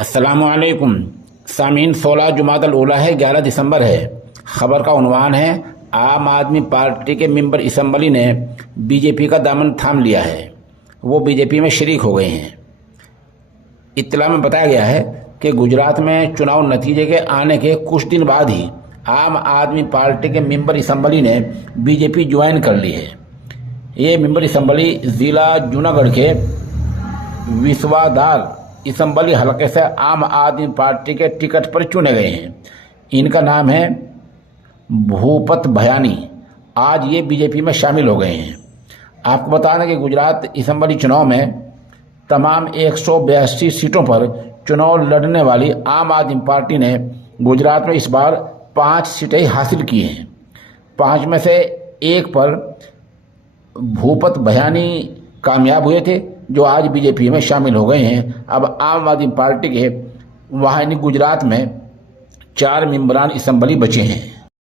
अस्सलामुअलैकुम सामीन। 16 जुमादल उला है, 11 दिसंबर है। ख़बर का उन्वान है, आम आदमी पार्टी के मेंबर असम्बली ने बीजेपी का दामन थाम लिया है। वो बीजेपी में शरीक हो गए हैं। इत्तला में बताया गया है कि गुजरात में चुनाव नतीजे के आने के कुछ दिन बाद ही आम आदमी पार्टी के मेंबर असम्बली ने बीजेपी ज्वाइन कर ली है। ये मेंबर असम्बली ज़िला जूनागढ़ के विश्वादार असम्बली हलके से आम आदमी पार्टी के टिकट पर चुने गए हैं। इनका नाम है भूपत भयानी। आज ये बीजेपी में शामिल हो गए हैं। आपको बता दें कि गुजरात असम्बली चुनाव में तमाम 182 सीटों पर चुनाव लड़ने वाली आम आदमी पार्टी ने गुजरात में इस बार 5 सीटें हासिल की हैं। 5 में से एक पर भूपत भयानी कामयाब हुए थे, जो आज बीजेपी में शामिल हो गए हैं। अब आम आदमी पार्टी के वहाँ गुजरात में 4 मेंबरान असम्बली बचे हैं।